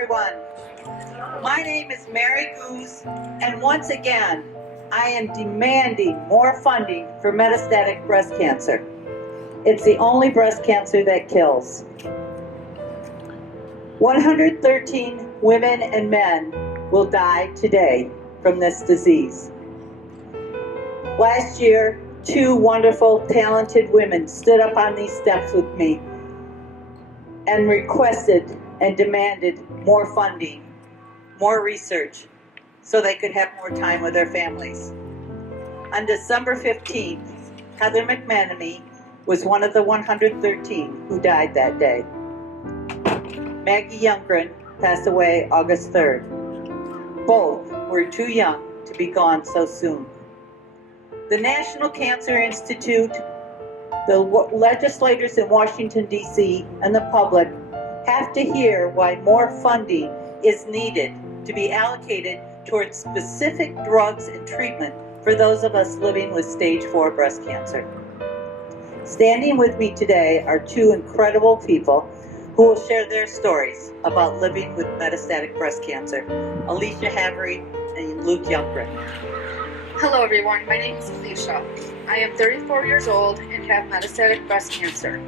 everyone. My name is Mary Goose, and once again, I am demanding more funding for metastatic breast cancer. It's the only breast cancer that kills. 113 women and men will die today from this disease. Last year, 2 wonderful, talented women stood up on these steps with me and requested and demanded more funding, more research, so they could have more time with their families. On December 15th, Heather McManamy was one of the 113 who died that day. Maggie Youngren passed away August 3rd. Both were too young to be gone so soon. The National Cancer Institute, the legislators in Washington, D.C., and the public have to hear why more funding is needed to be allocated towards specific drugs and treatment for those of us living with stage 4 breast cancer. Standing with me today are 2 incredible people who will share their stories about living with metastatic breast cancer, Alicia Havery and Luke Youngren. Hello everyone, my name is Alicia. I am 34 years old and have metastatic breast cancer.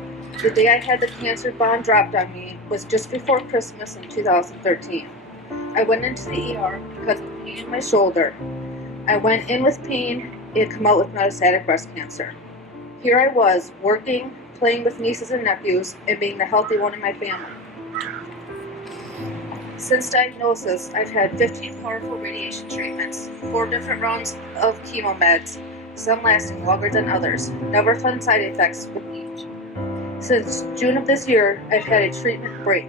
The day I had the cancer bomb dropped on me was just before Christmas in 2013. I went into the ER because of pain in my shoulder. I went in with pain and come out with metastatic breast cancer. Here I was, working, playing with nieces and nephews, and being the healthy one in my family. Since diagnosis, I've had 15 powerful radiation treatments, 4 different rounds of chemo meds, some lasting longer than others, never fun side effects with each. Since June of this year, I've had a treatment break,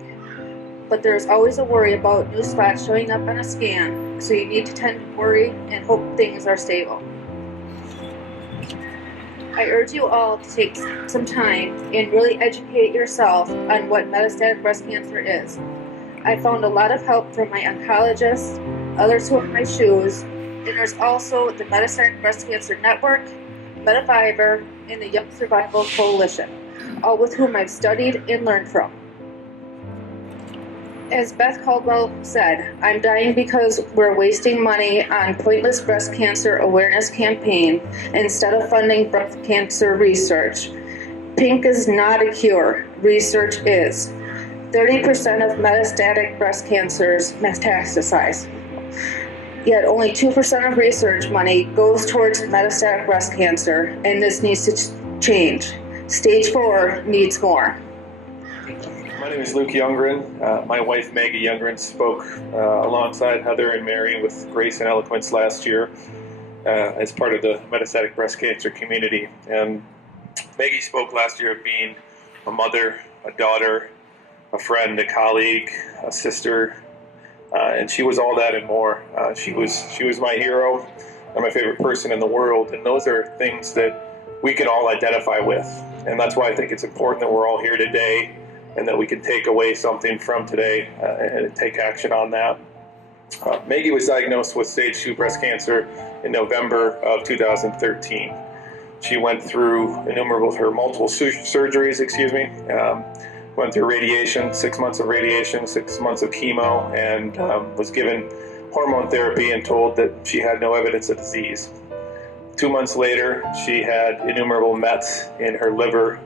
but there's always a worry about new spots showing up on a scan, so you need to tend to worry and hope things are stable. I urge you all to take some time and really educate yourself on what metastatic breast cancer is. I found a lot of help from my oncologist, others who are in my shoes, and there's also the Metastatic Breast Cancer Network, MetaViber, and the Young Survival Coalition, all with whom I've studied and learned from. As Beth Caldwell said, I'm dying because we're wasting money on pointless breast cancer awareness campaign instead of funding breast cancer research. Pink is not a cure, research is. 30% of metastatic breast cancers metastasize. Yet only 2% of research money goes towards metastatic breast cancer, and this needs to change. Stage 4 needs more. My name is Luke Youngren. My wife Maggie Youngren spoke alongside Heather and Mary with grace and eloquence last year as part of the metastatic breast cancer community. And Maggie spoke last year of being a mother, a daughter, a friend, a colleague, a sister, and she was all that and more. She was my hero and my favorite person in the world, and those are things that we can all identify with. And that's why I think it's important that we're all here today and that we can take away something from today and take action on that. Maggie was diagnosed with stage 2 breast cancer in November of 2013. She went through multiple surgeries, went through radiation, 6 months of radiation, 6 months of chemo, and was given hormone therapy and told that she had no evidence of disease. 2 months later, she had innumerable mets in her liver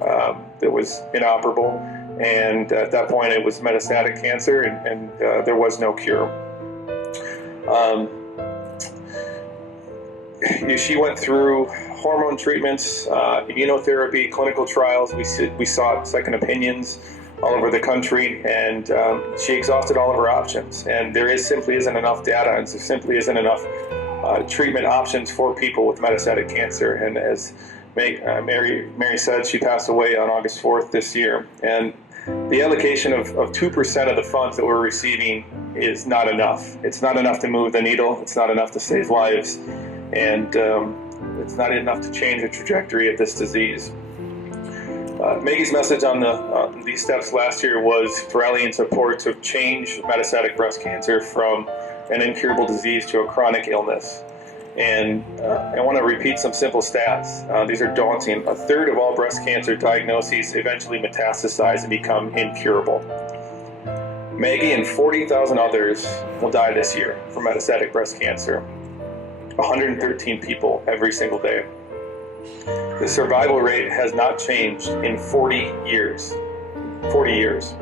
that was inoperable, and at that point it was metastatic cancer, and there was no cure. She went through hormone treatments, immunotherapy, clinical trials. We sought second opinions all over the country, and she exhausted all of her options. And there simply isn't enough data, and there simply isn't enough treatment options for people with metastatic cancer. And as Mary said, she passed away on August 4th this year. And the allocation of 2% of the funds that we're receiving is not enough. It's not enough to move the needle. It's not enough to save lives. And it's not enough to change the trajectory of this disease. Maggie's message on these steps last year was for rallying support to change metastatic breast cancer from an incurable disease to a chronic illness. And I want to repeat some simple stats. These are daunting. 1/3 of all breast cancer diagnoses eventually metastasize and become incurable. Maggie and 40,000 others will die this year from metastatic breast cancer. 113 people every single day. The survival rate has not changed in 40 years. 40 years.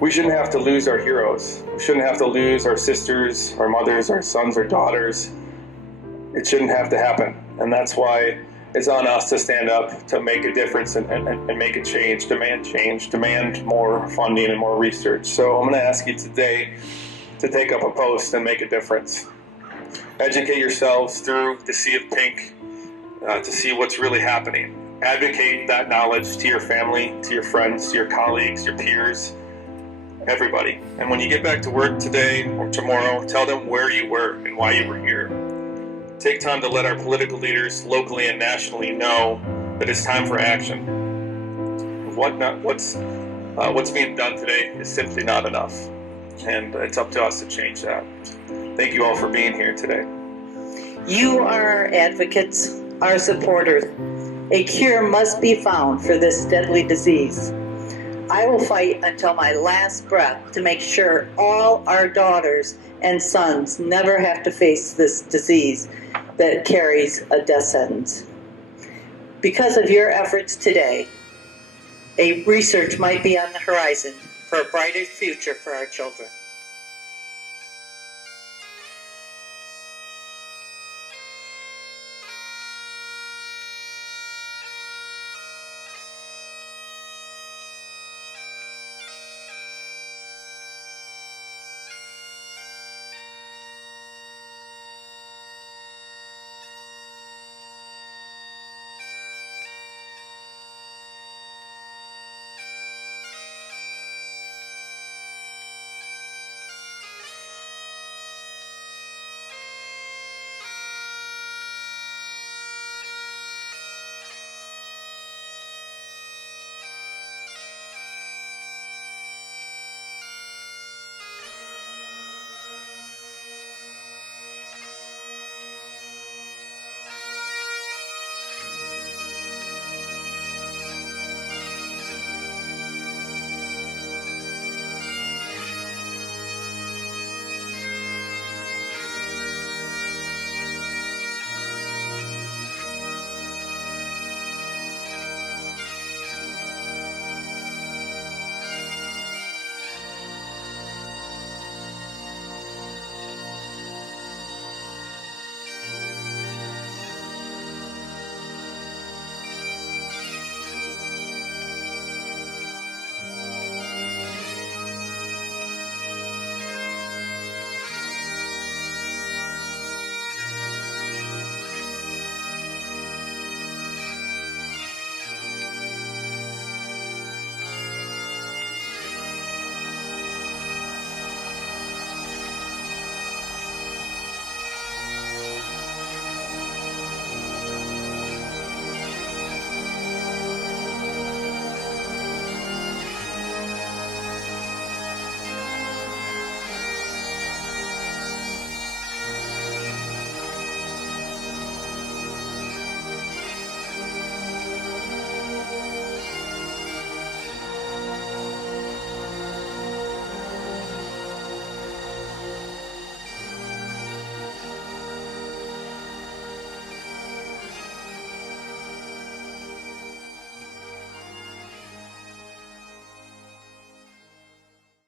We shouldn't have to lose our heroes. We shouldn't have to lose our sisters, our mothers, our sons, our daughters. It shouldn't have to happen. And that's why it's on us to stand up, to make a difference and make a change, demand more funding and more research. So I'm going to ask you today to take up a post and make a difference. Educate yourselves through the Sea of Pink to see what's really happening. Advocate that knowledge to your family, to your friends, to your colleagues, your peers, everybody. And when you get back to work today or tomorrow, tell them where you were and why you were here. Take time to let our political leaders locally and nationally know that it's time for action. What's being done today is simply not enough, and it's up to us to change that. Thank you all for being here today. You are our advocates, our supporters. A cure must be found for this deadly disease. I will fight until my last breath to make sure all our daughters and sons never have to face this disease that carries a death sentence. Because of your efforts today, a research might be on the horizon for a brighter future for our children.